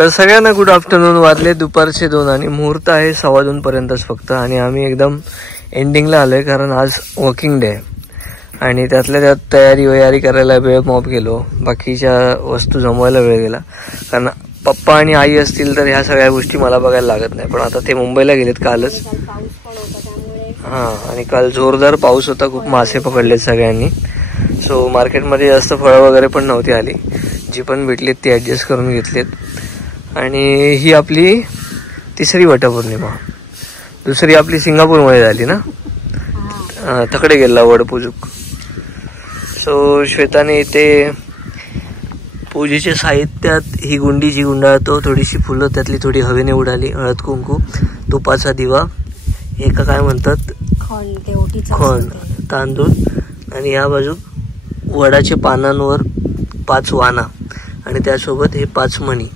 तर सगळ्यांना good afternoon. वाजले दुपारचे 2 आणि मुहूर्त आहे 2:15 पर्यंतच फक्त. आणि आम्ही एकदम एंडिंगला आलोय कारण आज वर्किंग डे आहे आणि त्यातल्या त्यात तयारी करायला वेळ मॉप गेलो. बाकीच्या वस्तू जमवायला वेळ गेला कारण पप्पा आणि आई असतील तर ह्या सगळ्या गोष्टी मला बघायला लागत नाही. पण आता ते मुंबईला गेलेत कालच. हां, आणि काल जोरदार पाऊस होता, खूप मासे पकडलेत सगळ्यांनी. सो मार्केटमध्ये जास्त फळं वगैरे पण नव्हती आली, जी पण भेटलीत ती ॲडजस्ट करून घेतलीत. आणि ही आपली 3री वटपौर्णिमा. 2री आपली सिंगापूरमध्ये झाली ना, तकडे गेला वडपूजूक. सो श्वेताने इथे पूजेच्या साहित्यात ही गुंडी जी गुंडाळतो, थोडीशी फुलं त्यातली थोडी हवेने उडाली, हळद कुंकू, तुपाचा दिवा, हे का काय म्हणतात खण, तांदूळ, आणि या बाजू वडाच्या पानांवर 5 वाना आणि त्यासोबत हे 5 मणी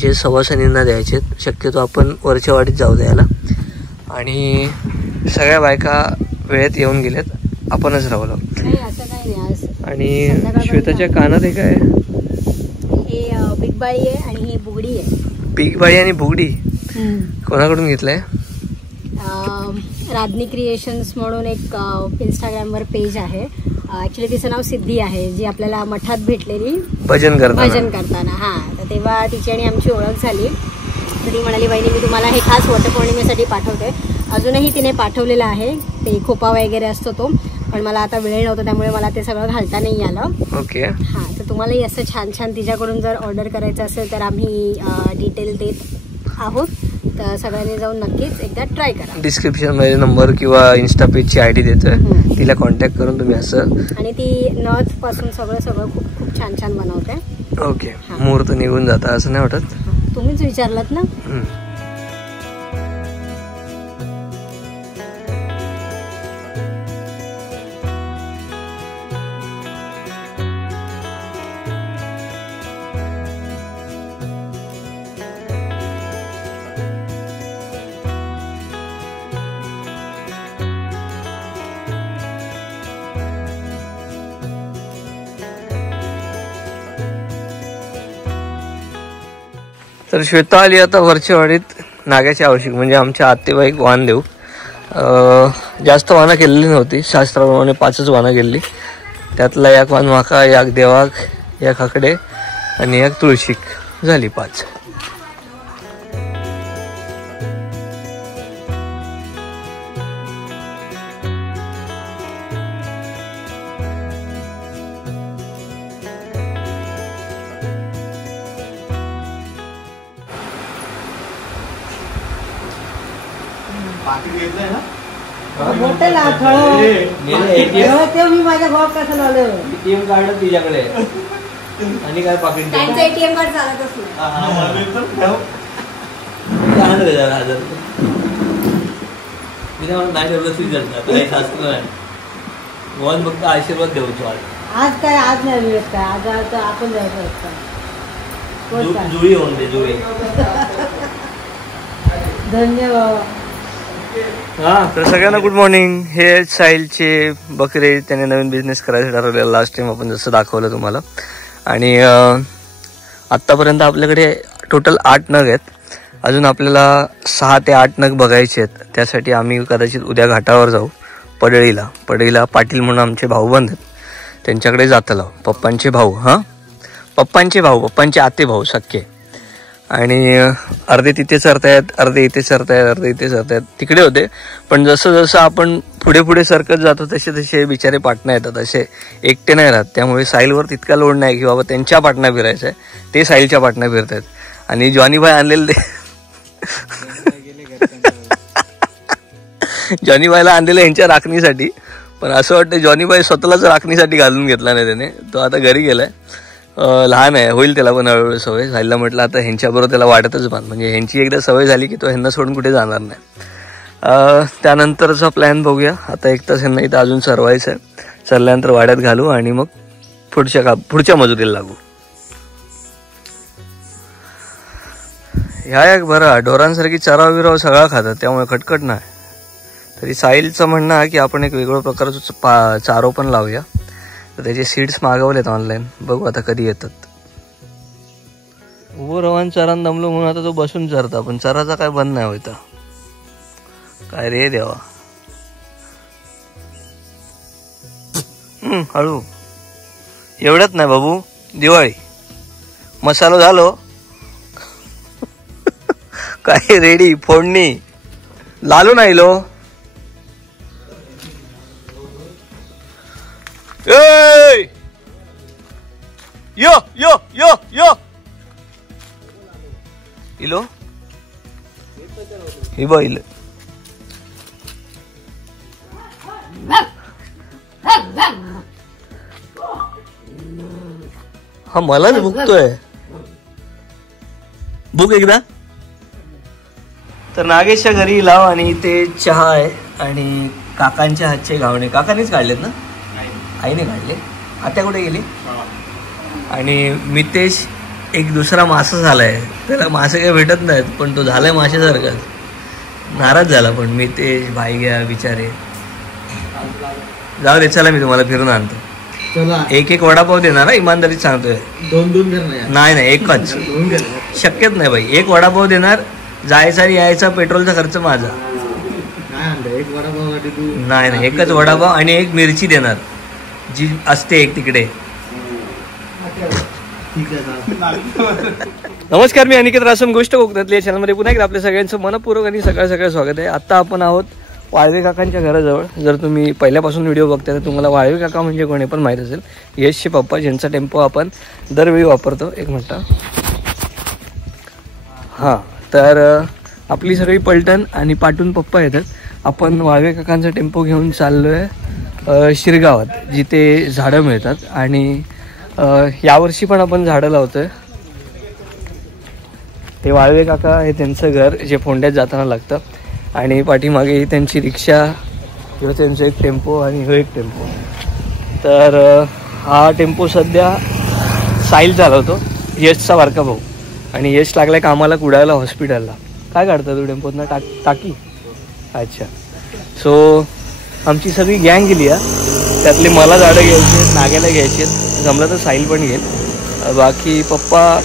जे सवासनींना द्यायचे. शक्यतो आपण वरच्या वाडीत जाऊ द्यायला. आणि सगळ्या बायका वेळेत येऊन गेल्यात, आपणच राहलो. आणि श्वेताच्या कानात हे काय, हे बिग बाळी आहे आणि ही बुगडी आहे. बिग बाळी आणि बुगडी कोणाकडून घेतलंय? राधनी क्रिएशन्स म्हणून एक इंस्टाग्रामवर पेज आहे. ऍक्च्युली तिचं नाव सिद्धी आहे, जी आपल्याला मठात भेटलेली भजन करताना. हां, तर तेव्हा तिची आणि आमची ओळख झाली. तर ती म्हणाली, वहिनी मी तुम्हाला हे खास वटपौर्णिमेसाठी पाठवते. अजूनही तिने पाठवलेलं आहे, ते खोपा वगैरे असतो तो, पण मला आता वेळ नव्हता त्यामुळे मला ते सगळं घालता नाही आलं. ओके. हां, तर तुम्हालाही असं छान छान तिच्याकडून जर ऑर्डर करायचं असेल तर आम्ही डिटेल देत आहोत. तर सगळ्यांनी जाऊन नक्कीच एकदा ट्राय करा. डिस्क्रिप्शन मध्ये नंबर किंवा इन्स्टा पेजची आयडी देतोय, तिला कॉन्टॅक्ट करून तुम्ही असं. आणि ती नथ पासून सगळं खूप खूप छान छान बनवते. ओके. मुहूर्त निघून जाता असं नाही वाटत? तुम्हीच विचारलात ना. तर श्वेता आली आता वरच्या वाडीत नाग्याची आवश्यक, म्हणजे आमच्या आत्तेबाई वाण देऊ. जास्त वाना केलेली नव्हती, शास्त्राप्रमाणे 5च वाना केलेली. त्यातला 1 वाण माका, 1 देवाक, 1 आकडे आणि 1 तुळशीक, झाली 5. मी माझ्या भाव कसं लावलं एटीएम कार्ड तिच्याकडे आणि काय पाकिट एटीएम कार्ड चालतच नाही. फक्त आशीर्वाद देऊचो आज काय, आज नाही मिळत काय, आज आपण जायचं असतं. जुळी होऊन दे, जुळी. धन्यवाद. हा, तर सगळ्यांना गुड मॉर्निंग. हे साहिलचे बकरे, त्याने नवीन बिझनेस करायचं ठरवलेला. लास्ट टाइम आपण जसं दाखवलं तुम्हाला. आणि आत्तापर्यंत आपल्याकडे टोटल 8 नग आहेत. अजून आपल्याला 6 ते 8 नग बघायचे आहेत. त्यासाठी आम्ही कदाचित उद्या घाटावर जाऊ, पडळीला पाटील म्हणून आमचे भाऊ बंद आहेत, त्यांच्याकडे जातलो. पप्पांचे भाऊ, पप्पांचे आते भाऊ सख्खे. आणि अर्धे तिथे चरतायत, अर्धे इथे चरतायत. तिकडे होते, पण जसं आपण पुढे सरकत जातो तसे बिचारे पाटणा येतात, असे एकटे नाही राहत. त्यामुळे साहिलवर तितका लोड नाही की बाबा त्यांच्या पाटणा फिरायचं आहे, ते साहिलच्या पाटणा फिरतायत. आणि जॉनीबाई आणलेले जॉनीबाईला आणलेलं यांच्या राखणीसाठी, पण असं वाटतं जॉनीबाई स्वतःलाच राखणीसाठी घालून घेतला नाही त्याने. तो आता घरी गेलाय, लहान आहे, होईल त्याला पण हळूहळू सवय. साहिलला म्हटलं आता ह्यांच्याबरोबर त्याला वाटतच बांध, म्हणजे ह्यांची एकदा सवय झाली की तो ह्यांना सोडून कुठे जाणार नाही. त्यानंतरचा प्लॅन बघूया. आता 1 तास ह्यांना इथं अजून सरवायचं आहे. सरल्यानंतर वाड्यात घालू आणि मग पुढच्या मजुरीला लागू. ह्या एक बरं ढोरांसारखी चराव बिराव सगळा खातात, त्यामुळे खटखट नाही. तरी साहिलचं म्हणणं आहे की आपण एक वेगळं प्रकारचं चारो पण लावूया. तर त्याचे सीड्स मागवलेत ऑनलाईन, बघू आता कधी येतात. उभं रवान चरान दमलो म्हणून आता तो बसून चरता, पण चराचा काय बंद नाही होता. काय रे देवा. हळू एवढंच नाही बाबू. दिवाळी मसालो झालो काय रेडी. फोडणी लालू नाही लो. यो यो यो यो इलो ही बैल. हा मलाच भुकतोय. भूक एकदा. तर नागेशच्या घरी लाव आणि ते चहा आहे आणि काकांच्या हातचे घावणे. काकांनीच काढलेत ना? आईने काढले. आत्या कुठे गेली? आणि मितेश एक दुसरा मासा झालाय. त्याला मासे काही भेटत नाहीत पण तो झालाय माशासारखा. नाराज झाला पण मितेश भाई घ्या बिचारे. जाऊ दे चला मी तुम्हाला फिरून आणतो. एक एक वडापाव देणार ना, इमानदारीत सांगतोय. दोन नाही नाही एकच. शक्यच नाही भाई. एक वडापाव देणार. जायचा आणि यायचा पेट्रोलचा खर्च माझा. नाही नाही एकच वडापाव आणि एक मिरची देणार जी असते एक तिकडे. नमस्कार, मी अनिकेत रासम. गोष्ट कोकणातली या चॅनलमध्ये पुन्हा एकदा आपल्या सगळ्यांचं मनपूर्वक आणि सगळं स्वागत आहे. आता आपण आहोत वाळवे काकांच्या घराजवळ. जर तुम्ही पहिल्यापासून व्हिडिओ बघताय तर तुम्हाला वाळवे काका म्हणजे कोणी पण माहीत असेल. यशचे पप्पा, ज्यांचा टेम्पो आपण दरवेळी वापरतो. एक मिनिट. हां, तर आपली सगळी पलटण आणि पाटून पप्पा येतात. आपण वाळवे काकांचा टेम्पो घेऊन चाललो आहे शिरगावात, जिथे झाडं मिळतात. आणि यावर्षी पण आपण झाडं लावतोय. ते वाळवे काका हे त्यांचं घर जे फोंड्यात जाताना लागतं. आणि पाठीमागे ही त्यांची रिक्षा किंवा त्यांचं एक टेम्पो आणि हो एक टेम्पो. तर हा टेम्पो सध्या साहिल चालवतो, यशचा बारका भाऊ. आणि यश लागलाय कामाला कुडाळला हॉस्पिटलला. काय काढतं तू टेम्पोतनं? टाकी. अच्छा. सो आमची सगळी गँग गेली आहे. त्यातले मला झाडं घ्यायची आहेत, नाग्याला घ्यायची आहेत. जमलं तर साहिल पण घेईल. बाकी पप्पा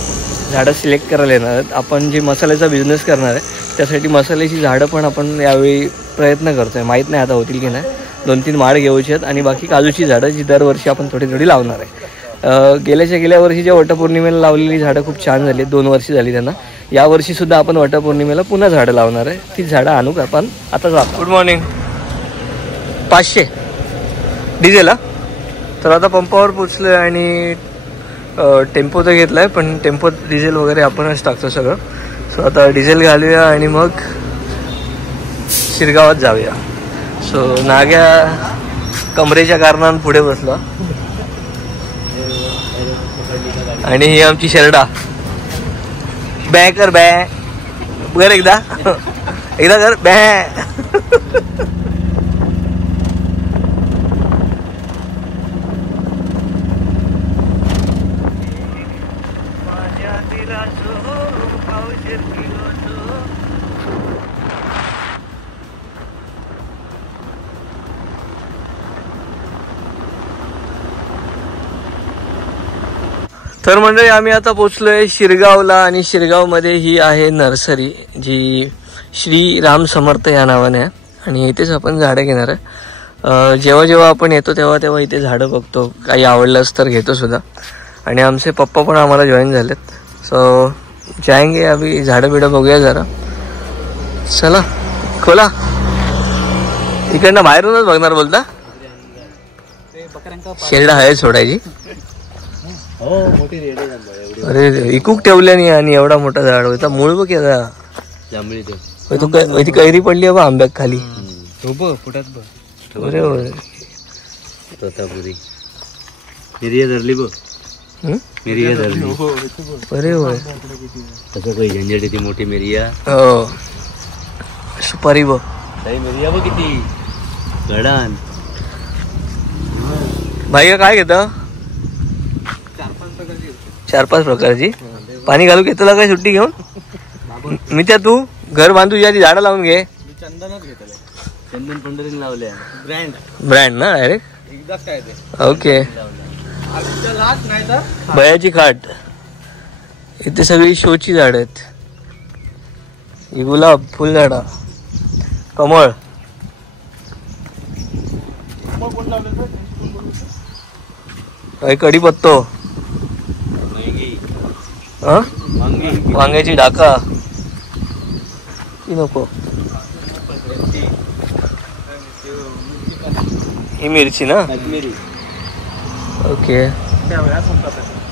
झाडं सिलेक्ट करायला येणार आहेत. आपण जे मसाल्याचा बिझनेस करणार आहे त्यासाठी मसाल्याची झाडं पण आपण यावेळी प्रयत्न करतोय. माहीत नाही आता होतील की नाही. 2-3 माड घ्यायची आहेत आणि बाकी काजूची झाडं जी दरवर्षी आपण थोडी लावणार आहे. गेल्या वर्षीच्या वटपौर्णिमेला लावलेली झाडं खूप छान झाली. 2 वर्षी झाली त्यांना. यावर्षी सुद्धा आपण वटपौर्णिमेला पुन्हा झाडं लावणार आहे. ती झाडं आणू आपण आता जातो. Good morning. 500 डिझेल. तर आता पंपावर पोचलोय आणि टेम्पो तर घेतलाय पण टेम्पोत डिझेल वगैरे आपणच टाकतो सगळं. सो आता डिझेल घालूया आणि मग शिरगावात जाऊया. सो नाग्या कमरेच्या कारणानं पुढे बसला आणि ही आमची शेरडा. बॅ कर बॅ कर एकदा कर बॅ. तर मंडळी आम्ही आता पोचलोय शिरगावला. आणि शिरगावमध्ये ही आहे नर्सरी जी श्री राम समर्थ या नावाने आहे. आणि इथेच आपण झाडं घेणार आहे. जेव्हा आपण येतो तेव्हा इथे झाडं बघतो. काही आवडलंच तर घेतो सुद्धा. आणि आमचे पप्पा पण आम्हाला जॉईन झालेत. सो जाएंगे अभी. झाडं बिडं बघूया जरा. चला खोला. इकडनं बाहेरूनच बघणार बोलता. शेरडा आहे सोडायची. अरे इकूक ठेवल्या नाही. आणि एवढा मोठा झाड होता. मूळ बघ ती कैरी पडली बा आंब्यात खाली. अरे धरली बघ. अरे होय. तसं काही झंझट येते मोठी मिरिया. हो सुपारी बघ. मिरिया बघ किती गडान. भाई काय घेतं? 4-5 प्रकारची. पाणी घालू घेतला काय सुट्टी घेऊन? मी त्या तू घर बांधू आधी झाडं लावून घे. चंदन पंढरीने लावले. ब्रँड ना डायरेक्ट. ओके. भयाची खाट इथे सगळी शोची झाड आहेत. ही गुलाब फुल झाडा, कमळ. काही कढीपत्तो, वांग्याची ढाका ती नको. ही मिरची ना. ओके.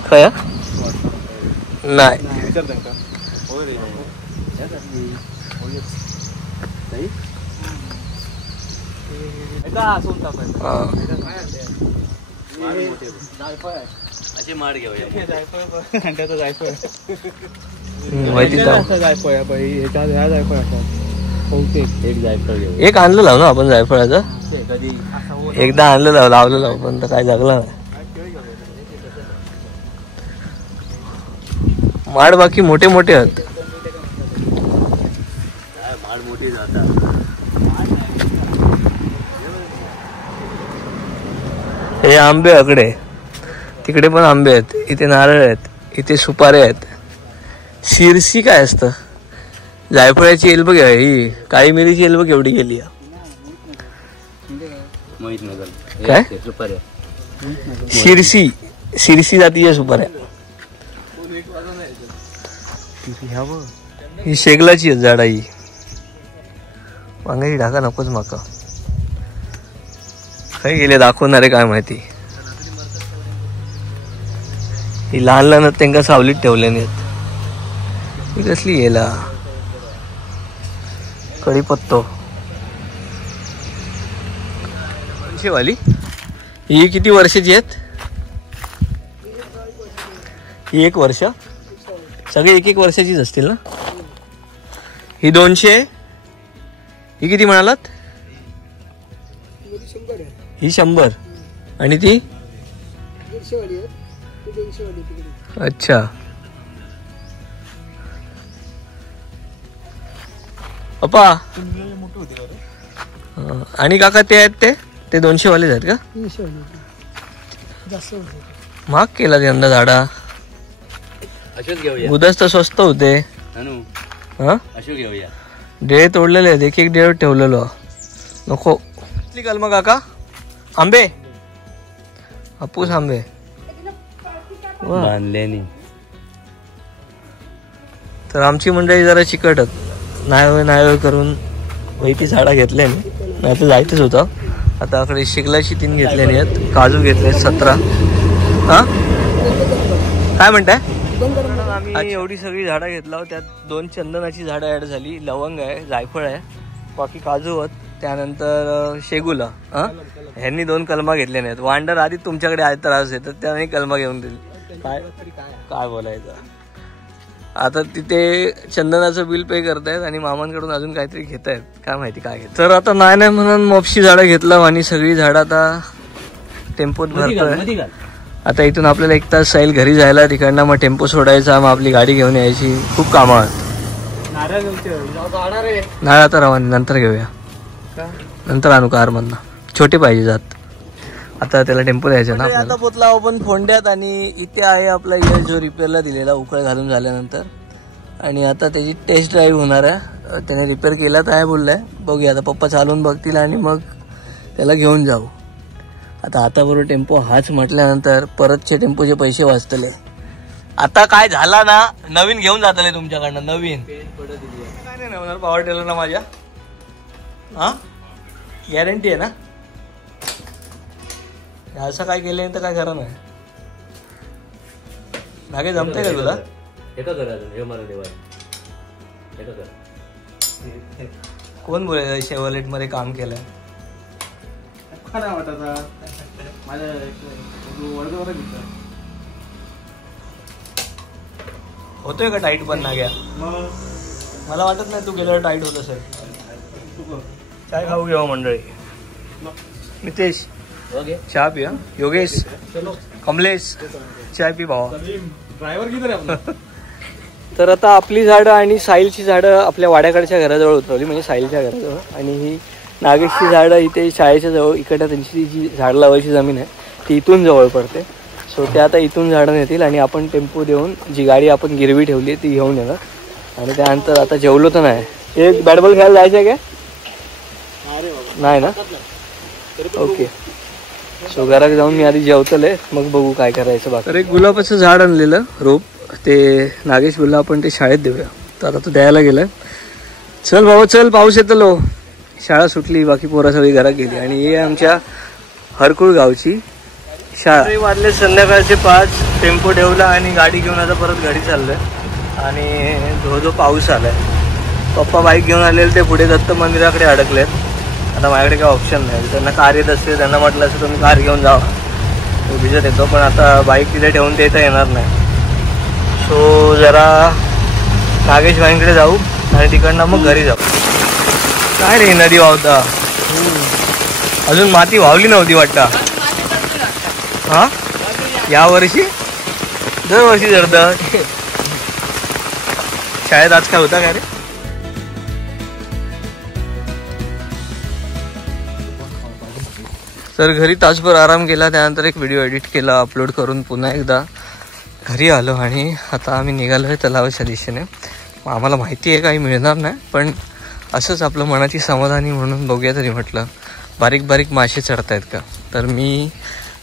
खया नाही. एक आणलं लाव ना आपण जायफळाचं. एकदा आणलं लावलं पण काय जगलं नाही. माड बाकी मोठे मोठे आहेत. हे आंबे आकडे, तिकडे पण आंबे आहेत. इथे नारळ आहेत, इथे सुपारे आहेत. शिरसी काय असतं? जायफळाची एल बघ, ही काळी मिरीची एल बघ एवढी गेली. काय शिरसी? शिरसी जातीच्या सुपाऱ्या. ही शेगलाची आहे झाडा. ही वांग्याची ढाका नकोच माका. काही गेले दाखवणारे काय माहिती. ही लहान लहान त्यांना सावलीत ठेवले नाहीत. ही कसली गेला? कढीपत्तो वाली. ही किती वर्षाची आहेत? ही 1 वर्ष. सगळे 1-1 वर्षाचीच असतील ना. ही 200. ही किती म्हणालात? ही 100 आणि ती. अच्छा. अप्पा आणि काका ते आहेत ते 200 वालेच आहेत का? महाग केला यंदा झाडा. गुदस्त स्वस्त होते. डेळ तोडलेले आहेत. एक डेळ ठेवलेलो नको. कलमा काका आंबे, हापूस आंबे बांधले. तर आमची मंडळी जरा चिकटत नाही करून वैती झाडा घेतल्या नाही तर जायचंच होतं. आता आकडे शिगलाची 3 घेतलेली आहेत. काजू घेतले 17. हा काय म्हणताय? आम्ही एवढी सगळी झाडं घेतला. त्यात 2 चंदनाची झाडं ऍड झाली. लवंग आहे, जायफळ आहे, बाकी काजू आहेत. त्यानंतर शेगुला. ह्यांनी 2 कलमा घेतले नाहीत. वांडर आधी तुमच्याकडे आहे त्रास आहे तर त्याने कलमा घेऊन दिली. काय बोलायचं. आता तिथे चंदनाचं बिल पे करतायत आणि मामांकडून अजून काहीतरी घेत आहेत. काय माहिती काय घेत. तर आता नाही म्हणून मोपशी झाडं घेतलं आणि सगळी झाडं आता टेम्पोत भरतोय. आता इथून आपल्याला 1 तास जाईल घरी जायला. तिकडनं मग टेम्पो सोडायचा, मग आपली गाडी घेऊन यायची. खूप कामं आहेत. नारळ आता राहा, नंतर घेऊया. नंतर आणू कार मधनं. छोटे पाहिजे जात. आता त्याला टेम्पो द्यायचा ना. आता पोचला आपण फोंड्यात आणि इथे आहे आपला जो रिपेअरला दिलेला उकळ घालून झाल्यानंतर. आणि आता त्याची टेस्ट ड्राईव्ह होणार आहे. त्याने रिपेअर केला तर आहे बोललाय. बघूया आता पप्पा चालवून बघतील आणि मग त्याला घेऊन जाऊ. आता बरोबर टेम्पो हाच म्हटल्यानंतर परतचे टेम्पोचे पैसे वाचतले. आता काय झाला ना, नवीन घेऊन जातले तुमच्याकडनं. नवीन काय नाही होणार पॉवर टेलर ना माझ्या. हा गॅरंटी आहे ना. असं काय केलं तर काय खरं नाही. मागे जमतंय का तुला? कोण बोलाय शेवलेट मध्ये काम केलंय? होतोय का टाईट पण नाग्या? मला वाटत नाही तू गेल्यावर टाईट होत असेल. काय खाऊ घेऊ मंडळी? नितेश चहा पिया. योगेश, कमलेश चाय पी भावा. तर आता आपली झाडं आणि साहिलची झाडं आपल्या वाड्याकडच्या घराजवळ उतरवली, म्हणजे साहिलच्या घराजवळ. आणि ही नागेशची झाडं इथे शाळेच्या जवळ. इकडे त्यांची जी झाड लावायची जमीन आहे ती इथून जवळ पडते. सो ते आता इथून झाडून येतील आणि आपण टेम्पो देऊन जी गाडी आपण गिरवी ठेवली ती घेऊन येणार. आणि त्यानंतर आता जेवलो तर नाही. एक बॅट बॉल खेळायला जायचं आहे काय? नाही ना. ओके. सो घरात जाऊन मी आधी जेवतले मग बघू काय करायचं बाकी. तर एक गुलाबाचं झाड आणलेलं रोप ते नागेश बोलला आपण ते शाळेत देऊया. तर आता तो द्यायला गेलाय. चल भाऊ चल, पाऊस येतलो. शाळा सुटली, बाकी पोरं सगळी घरात गेली. आणि हे आमच्या हरकुळ गावची शाळा. वाजले संध्याकाळचे 5. टेम्पो ठेवला आणि गाडी घेऊन आता परत घरी चाललोय. आणि जो पाऊस आलाय. पप्पा बाईक घेऊन आलेले ते पुढे दत्त मंदिराकडे अडकलेत. आता माझ्याकडे काही ऑप्शन नाही. त्यांना कार येत असते, त्यांना म्हटलं असं तुम्ही कार घेऊन जावा, तो भिजत येतो. पण आता बाईक तिथे ठेवून ते येणार नाही. सो जरा नागेश भाईंकडे जाऊ आणि तिकडनं मग घरी जाऊ. काय रे नदी वाहता, अजून माती वाहली नव्हती वाटतं. हा यावर्षी दरवर्षी जरतं. शाळेत आज काय होता काय रे? तर घरी तासभर आराम केला, त्यानंतर एक व्हिडिओ एडिट केला, अपलोड करून पुन्हा एकदा घरी आलो. आणि आता आम्ही निघालो आहे तलावाच्या दिशेने. आम्हाला माहिती आहे काही मिळणार नाही, पण असंच आपलं मनाची समाधानी म्हणून बघूया तरी म्हटलं. बारीक बारीक मासे चढत आहेत का. तर मी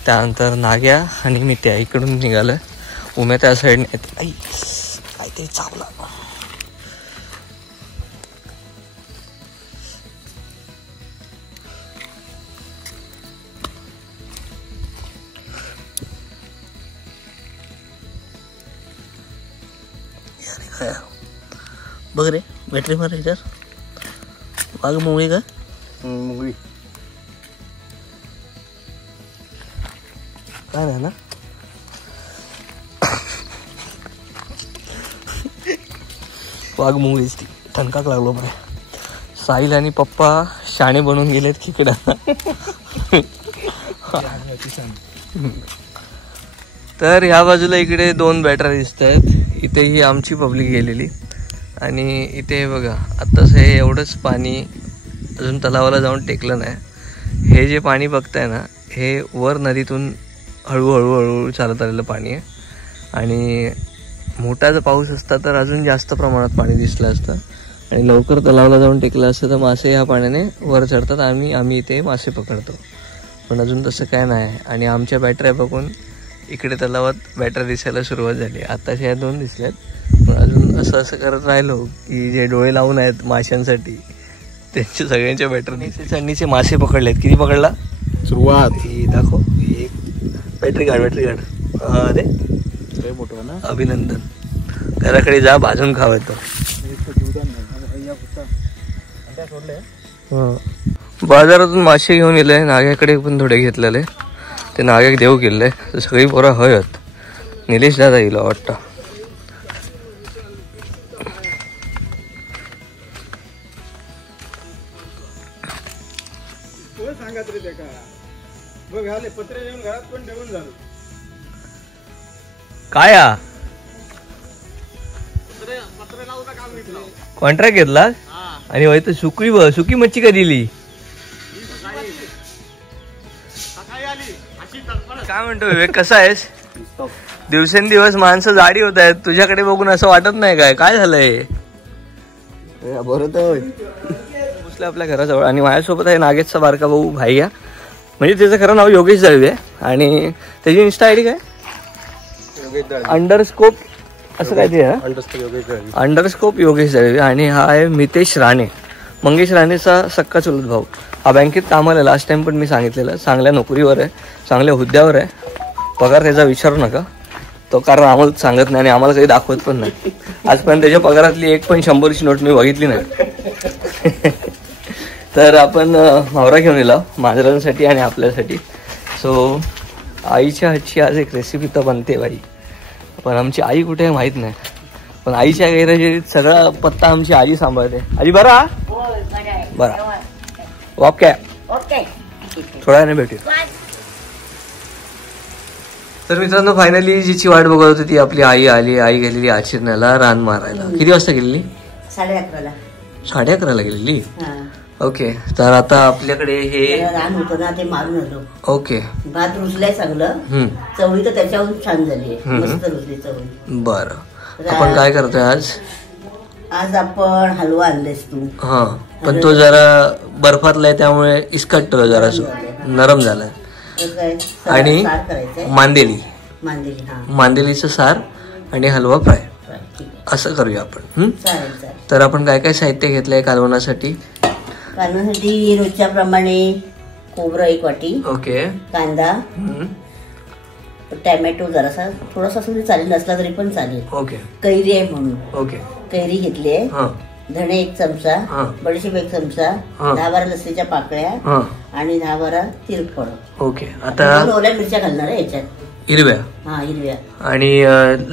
त्यानंतर नाग्या आणि मी त्या इकडून निघालो. उम्या त्या साईडने येते. आई काहीतरी चावला. बघ रे बॅटरी मार ह्याच्यावर. वाघ मुंगळी का? मुंगळी काय नाही ना. वाघ मुंगळीच ती. ठणकाक लागलो मला. साहिल आणि पप्पा शाणे बनवून गेलेत खेकड्यांना. तर ह्या बाजूला इकडे 2 बॅटऱ्या दिसत आहेत. इथे ही आमची पब्लिक गेलेली. आणि इथे बघा आत्ताच हे एवढंच पाणी अजून तलावाला जाऊन टेकलं नाही. हे जे पाणी बघताय ना हे वर नदीतून हळूहळू हळूहळू चालत आलेलं पाणी आहे. आणि मोठा जर पाऊस असता तर अजून जास्त प्रमाणात पाणी दिसलं असतं आणि लवकर तलावाला जाऊन टेकलं असतं तर मासे ह्या पाण्याने वर चढतात. आम्ही इथे मासे पकडतो. पण अजून तसं काय नाही. आणि आमच्या बॅटऱ्या बघून इकडे तलावात बॅटऱ्या दिसायला सुरुवात झाली. आत्ताच्या ह्या 2 दिसल्यात. पण अजून असं करत राहिलो की जे डोळे लावून आहेत माशांसाठी त्यांच्या सगळ्यांच्या बॅटरी चढणीचे मासे पकडलेत. किती पकडला? सुरुवात ही दाखव. एक बॅटरी काढ. हा रे मोठं ना. अभिनंदन. घराकडे जा, भाजून खावा येतो. बाजारातून मासे घेऊन गेले. नाग्याकडे पण थोडे घेतलेले. ते नाग्याक देऊ गेले. सगळी पोरं हयत. निलेश दादा येईल वाटतं. काय कॉन्ट्रॅक्ट घेतला आणि वय तर सुकी मच्छी का दिली. काय म्हणतो विवेक, कसा आहेस? दिवसेंदिवस माणसं जाडी होत आहेत. तुझ्याकडे बघून असं वाटत नाही काय झालंय? बसले आपल्या घराजवळ. आणि माझ्यासोबत आहे नागेशचा बारका भाऊ भाईया. म्हणजे त्याचं खरं नाव योगेश दळवी आहे. आणि त्याची इन्स्टा आयडी काय? अंडरस्कोप असं काय ते अंडरस्कोप योगेश दळवी. आणि हा आहे मितेश राणे, मंगेश राणेचा सक्का चुलत भाऊ. हा बँकेत कामाला लास्ट टाइम पण मी सांगितलेलं. चांगल्या नोकरीवर आहे, चांगल्या हुद्द्यावर आहे. पगार त्याचा विचारू नका तो, कारण आम्हाला सांगत नाही आणि आम्हाला काही दाखवत पण नाही. आजपर्यंत त्याच्या पगारातली एक पण 100ची नोट मी बघितली नाही. तर आपण मावरा घेऊन येलो मांजरांसाठी आणि आपल्यासाठी. सो आईच्या हातची आज एक रेसिपी तर बनते बाई. पण आमची आई कुठे आहे माहीत नाही. पण आईच्या गैरहजेरीत सगळा पत्ता आमची आजी सांभाळते. आजी बरा बरा ओके थोड्या वेळाने भेटूया. तर मित्रांनो फायनली जिची वाट बघत होती ती आपली आई आली. आई गेलेली आचरण्याला रान मारायला. किती वाजता गेलेली? 11:30ला. 11:30ला गेलेली. ओके, तर आता आपल्याकडे हे रान होतं ना ते मारून आलो. ओके, भात रुजलाय चांगलं. चवळी तर त्याच्याहून छान झाली, मस्त रुजली चवळी. बरं, आपण काय करतोय आज? आज आपण हलवा आणलेस तू. हा, पण तो जरा बर्फातला आहे त्यामुळे इस्कटतो, जरा नरम झालाय. आणि मांदेली, मांदेलीचं सार आणि हलवा फ्राय असं करूया आपण. तर आपण काय काय साहित्य घेतलंय कालवणासाठी? कालवणासाठी रोजच्या प्रमाणे खोबरं 1 वाटी. ओके. कांदा, टॅमॅटो जरासा थोडासा असं चालेल, नसला तरी पण चालेल. ओके. कैरी आहे म्हणून. ओके. कैरी घेतली आहे. धणे 1 चमचा, बडीशेप 1 चमचा, 10-12 लसणीच्या पाकळ्या आणि 10-12 तिरफळ. ओके. आता ओल्या मिरच्या घालणार आहे याच्यात, हिरव्या. हा, हिरव्या. आणि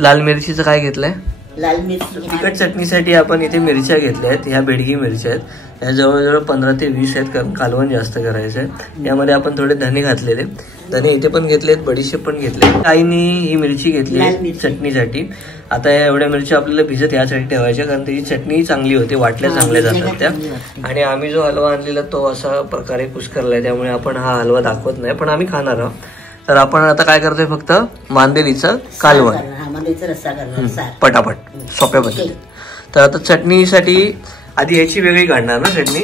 लाल मिरचीचं काय घेतलंय? लाल मिरची तिखट चटणीसाठी आपण इथे मिरच्या घेतल्या आहेत. ह्या बेडगी मिरच्या आहेत. या जवळजवळ 15 ते 20 आहेत, कारण कालवण जास्त करायचं आहे. यामध्ये आपण थोडे धने घातलेले, धने इथे पण घेतलेत, बडीशेप पण घेतले. आईनी ही मिरची घेतली चटणीसाठी. आता या एवढ्या मिरच्या आपल्याला भिजत यासाठी ठेवायच्या, कारण त्याची चटणी चांगली होते, वाटल्या चांगल्या जातात त्या. आणि आम्ही जो हलवा आणलेला तो असा प्रकारे कुस्करलाय, त्यामुळे आपण हा हलवा दाखवत नाही, पण आम्ही खाणार आहोत. तर आपण आता काय करतोय, फक्त मांदेलीचं कालवण पटापट सोप्या पद्धतीत. तर आता चटणीसाठी आधी ह्याची वेगळी काढणार ना चटणी.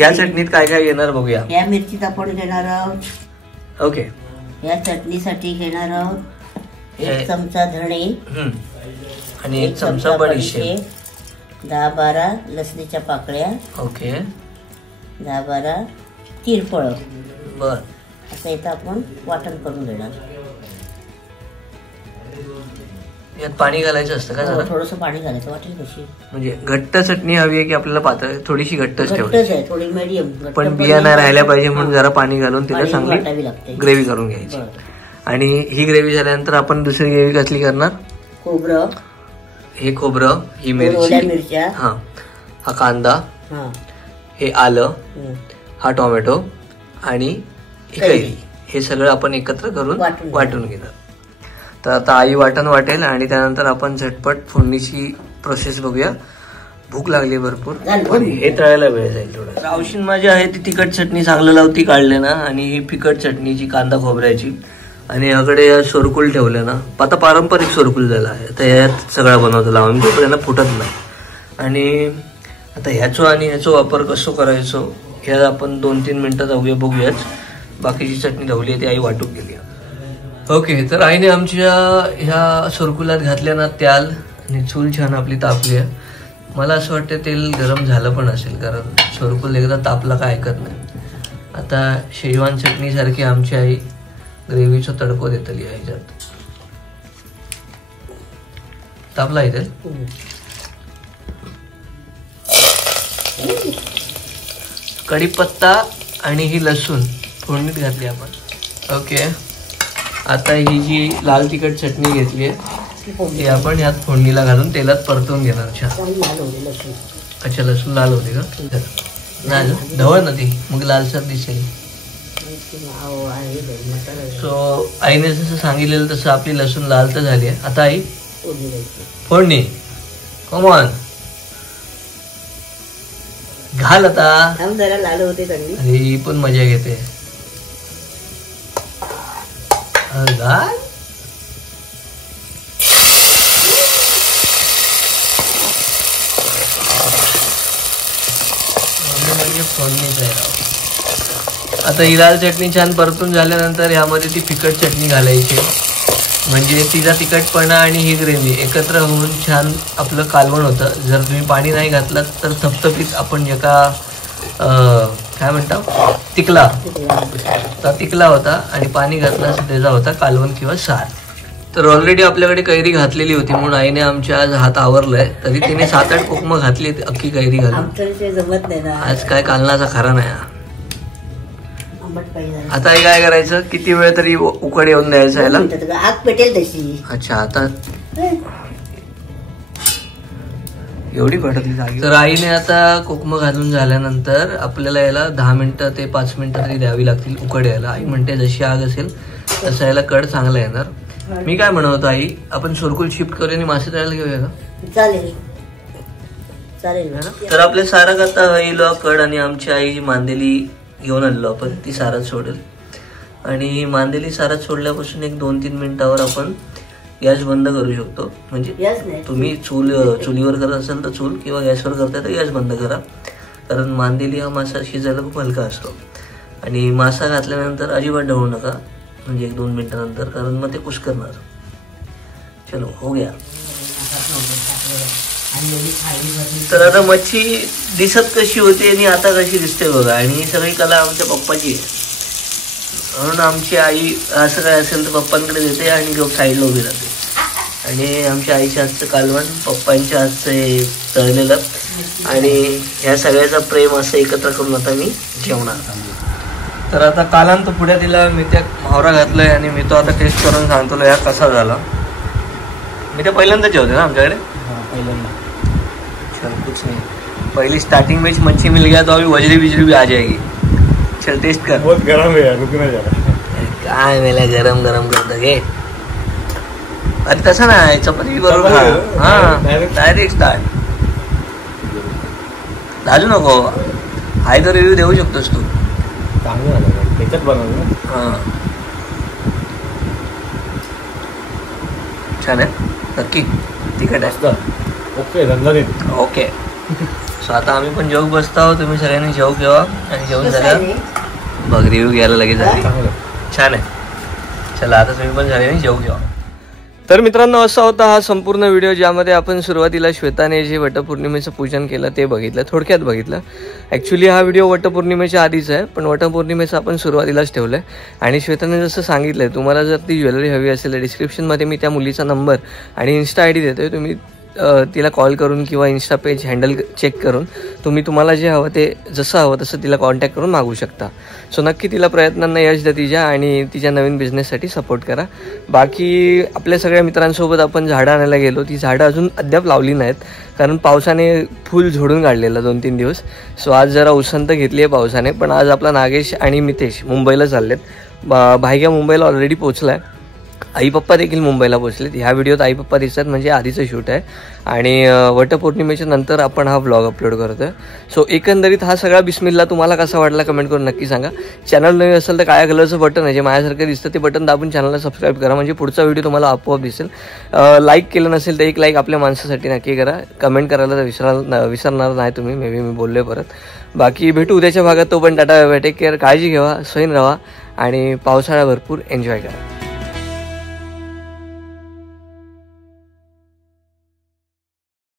या चटणीत काय काय येणार बघूया. या मिरचीत आपण घेणार आहोत. ओके. या चटणीसाठी घेणार आहोत 1 चमचा धणे आणि 1 चमचा बडीशेप, 10-12 लसणीच्या पाकळ्या. ओके. 10-12 तिरफळ. बर. असं इथं आपण वाटण करून घेणार. यात पाणी घालायचं असतं का? थोडस पाणी घालायचं, वाटेल कशी. म्हणजे घट्ट चटणी हवी आहे की आपल्याला पातळ? थोडीशी घट्टच ठेवायची, थोडी मीडियम, पण बिया नाही राहिल्या पाहिजे म्हणून जरा पाणी घालून तिला चांगली ग्रेव्ही करून घ्यायची. आणि ही ग्रेव्ही झाल्यानंतर आपण दुसरी ग्रेव्ही कसली करणार? खोबरं, हे खोबरं, ही मिरची, हा कांदा, हे आलं, हा टोमॅटो आणि कैरी, हे सगळं आपण एकत्र करून वाटून घेणार. तर आता आई वाटण वाटेल आणि त्यानंतर आपण झटपट फोडणीची प्रोसेस बघूया. भूक लागली भरपूर, हे तळायला वेळ जाईल थोडा. रावशीन माझी आहे ती तिखट चटणी चांगलं लावती काढले ना, आणि ही फिकट चटणीची कांदा खोबऱ्याची, आणि याकडे सोरकुल ठेवले ना. आता पारंपरिक सोरकुल झाला आहे, तर यात सगळा बनवतो लावून, तोपर्यंत फुटत नाही. आणि आता ह्याचो आणि ह्याचो वापर कसो करायचो ह्या आपण 2-3 मिनिटं जाऊया बघूयाच. बाकीची चटणी लावली आहे ती आई वाटून गेली. ओके. तर आईने आमच्या ह्या सोरकुलात घातल्या ना त्याल, आणि चूल छान आपली तापली आहे. मला असं वाटतं तेल गरम झालं पण असेल, कारण सोरकुल एकदा तापला काय ऐकत नाही. आता शेजवान चटणीसारखी आमची आई ग्रेव्हीचा तडको देतली आहे ह्याच्यात. तापला आहे तेल. कढीपत्ता आणि ही लसूण फोडणीत घातली आपण. ओके. आता ही जी लाल तिखट चटणी घेतली आहे ती आपण यात फोडणीला घालून तेलात परतून घेणार. अच्छा, लसूण लाल होते का? नाही ढवळ ना ती, मग लालसर दिसेल. सो आईने जसं सांगितलेलं तसं आपली लसूण लाल तर झाली आहे. आता आई फोडणी, कमॉन घाल आता. जरा लाल होते चांगली. अरे ही पण मजा घेते. घाल. म्हणजे फोडणीच आहे राव. आता ही लाल चटणी छान परतून झाल्यानंतर ह्यामध्ये ती फिकट चटणी घालायची, म्हणजे तिचा तिखटपणा आणि ही ग्रेव्ही एकत्र होऊन छान आपलं कालवण होतं. जर तुम्ही पाणी नाही घातलं तर थपथपीत आपण एका काय म्हणता तिकला होता, आणि पाणी घातलं असं त्याचा होता कालवण किंवा सार. तर ऑलरेडी आपल्याकडे कैरी घातलेली होती म्हणून आईने आमच्या आज हात आवरलाय. तरी तिने 7-8 कोकमं घातली अख्खी कैरी घालून. जमत नाही ना आज काय कालनाचा खरा नाही. आता हे काय करायचं, किती वेळ तरी उकड येऊन द्यायचं याला, आग पेटेल तशी. अच्छा, आता एवढी भटकली जागी. तर आईने आता कोकम घालून झाल्यानंतर आपल्याला याला 10 मिनिटं ते 5 मिनिटं तरी द्यावी लागतील उकड यायला. आई म्हणते जशी आग असेल तसं याला कड चांगला येणार. मी काय म्हणत होतो आई, आपण सोरकुल शिफ्ट करूया आणि मासे तळायला घेऊया का? चालेल. चालेल ना. तर आपल्या सारं आता होईल कड आणि आमची आई जी मांदेली घेऊन आलेलो आपण ती सारच सोडेल. आणि मांदेली सारच सोडल्यापासून एक 2-3 मिनिटावर आपण गॅस बंद करू शकतो. म्हणजे तुम्ही चुलीवर करत असाल तर चूल किंवा गॅसवर करताय तर गॅस बंद करा. कारण मांदेली हा मासा शिजायला खूप हलका असतो. आणि मासा घातल्यानंतर अजिबात ढवळू नका, म्हणजे 1-2 मिनिटानंतर, कारण मग ते कुस्करणार. चलो हो गया. तर आता मच्छी दिसत कशी होती आणि आता कशी दिसते बघा. आणि ही सगळी कला आमच्या पप्पाची आहे. म्हणून आमची आई असं काय असेल तर पप्पांकडे देते आणि गप साईडला उभी राहते. आणि आमच्या आईच्या हातचं कालवण, पप्पांच्या हातचं हे तळलेलं आणि ह्या सगळ्याचं प्रेम असं एकत्र करून आता मी जेवणार. तर आता कालांत पुढे तिला मी त्या मावरा घातलाय आणि मी तो आता टेस्ट करून सांगतो या कसा झाला. मी ते पहिल्यांदा जेवते ना आमच्याकडे. पहिल्यांदा चल कुछ नहीं, पहली स्टार्टिंग में मच्छी मिल गया तो अभी वजरी बिजरी भी आ जाएगी. चल टेस्ट कर. बहुत गरम है, रुकना जरा. काय मेला गरम गरम करतं गे. अरे तसं नाही, चपाती बरोबर. हा डायरेक्ट स्टार्ट. लाजू नको, हाय तर रिव्ह्यू देऊ शकतोस तू. चांगलं झालं त्याच्यात बनवलं. हां छान आहे नक्की. तिखट आहे. ओके धन्यवाद. ओके. सो आता आम्ही पण जेवू बसतो आहोत. तुम्ही सगळ्यांनी जेवू घेवा आणि जेवून झालं बघ रिव्ह्यू घ्यायला लगेच झाली. छान आहे. चला आता तुम्ही पण सगळ्यांनी जेवू घेवा. तर मित्रांनो असा होता हा संपूर्ण व्हिडिओ, ज्यामध्ये आपण सुरुवातीला श्वेताने जे वटपौर्णिमेचं पूजन केलं ते बघितलं, थोडक्यात बघितलं. ॲक्च्युली हा व्हिडिओ वटपौर्णिमेच्या आधीच आहे, पण वटपौर्णिमेचं आपण सुरुवातीलाच ठेवलं आहे. आणि श्वेताने जसं सांगितलं आहे, तुम्हाला जर ती ज्वेलरी हवी असेल डिस्क्रिप्शनमध्ये मी त्या मुलीचा नंबर आणि इन्स्टा आय डी देतो आहे. तुम्ही तिला कॉल करून किंवा इन्स्टा पेज हँडल चेक करून तुम्हाला जे हवं ते जसं हवं तसं तिला कॉन्टॅक्ट करून मागू शकता. सो नक्की तिला प्रयत्नांना यश द्या तिच्या आणि तिच्या नवीन बिझनेससाठी सपोर्ट करा. बाकी आपल्या सगळ्या मित्रांसोबत आपण झाडं आणायला गेलो. ती झाडं अजून अद्याप लावली नाहीत, कारण पावसाने फुल झोडून काढलेलं 2-3 दिवस. सो आज जरा उसंत घेतली आहे पावसाने. पण आज आपला नागेश आणि मितेश मुंबईला चाललेत. भाग्या मुंबईला ऑलरेडी पोचला आहे. आई पप्पा देखील मुंबईला पोहोचलेत. ह्या व्हिडिओत आई पप्पा दिसतात, म्हणजे आधीचं शूट आहे. आणि वटपौर्णिमेच्या नंतर आपण हा व्लॉग अपलोड करतोय. सो एकंदरीत हा सगळा बिस्मिल्ला तुम्हाला कसा वाटला कमेंट करून नक्की सांगा. चॅनल नवीन असेल तर काळ्या कलरचं बटन आहे जे माझ्यासारखं दिसतं, ते बटन दाबून चॅनलला सबस्क्राईब करा, म्हणजे पुढचा व्हिडिओ तुम्हाला आपोआप दिसेल. लाईक केलं नसेल तर एक लाईक आपल्या माणसासाठी नक्की करा. कमेंट करायला तर विसरणार नाही तुम्ही. मे बी मी बोललोय परत. बाकी भेटू उद्याच्या भागात. तो पण टाटा, टेक केअर, काळजी घ्या, सैन राहा आणि पावसाळा भरपूर एन्जॉय करा.